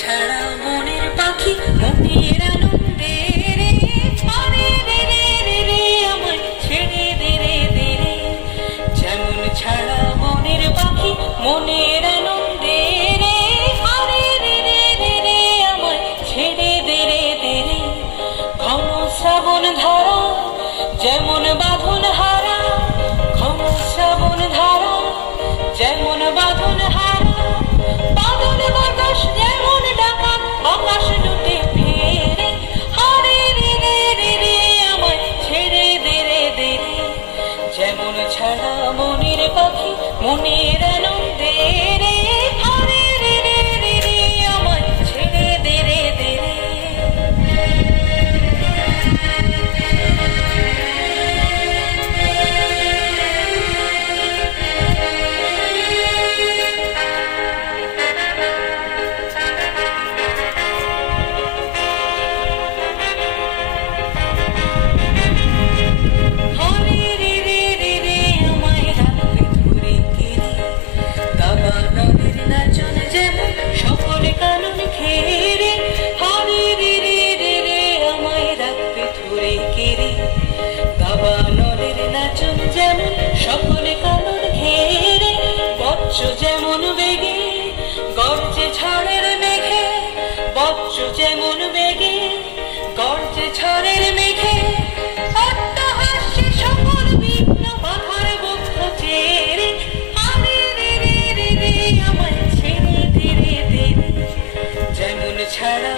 ছাড়া মনের পাখি মনের আনন্দে রে ছাড়ে রে রে রে রে আমায় ছেড়ে দে রে দে রে যেমন ছাড়া মনের পাখি মনের আনন্দে রে ছাড়ে রে রে রে রে আমায় ছেড়ে দে রে দে রে ঘন শ্রাবণ ধারা যেমন বাঁধন হারা ঘন শ্রাবণ ধারা যেমন বাঁধন হারা বাদল বাতাস যেমন ডাকা আকাশ লুটে ফেরে হারে রে রে রে রে আমায় ছেড়ে দে রে দে রে যেমন ছাড়া মনের পাখি মনের আনন্দে রে হারে রে রে রে রে আমায় ছেড়ে দে রে দে রে সকলে কানন ঘেরে হারে রে রে রে রে আমায় রাখবে ধরে কেড়ে দাবানলের নাচন যেমন সকলে কানন ঘেরে বজ্র যেমন বেগে গর্জে ঝড়ের মেঘে বজ্র যেমন বেগে গর্জে ঝড়ের মেঘে অট্টহাস্যে সকল বিঘ্ন বাধার বক্ষ চেরে হারে রে রে রে রে আমায় ছেড়ে দে রে দে রে যেমন ছাড়া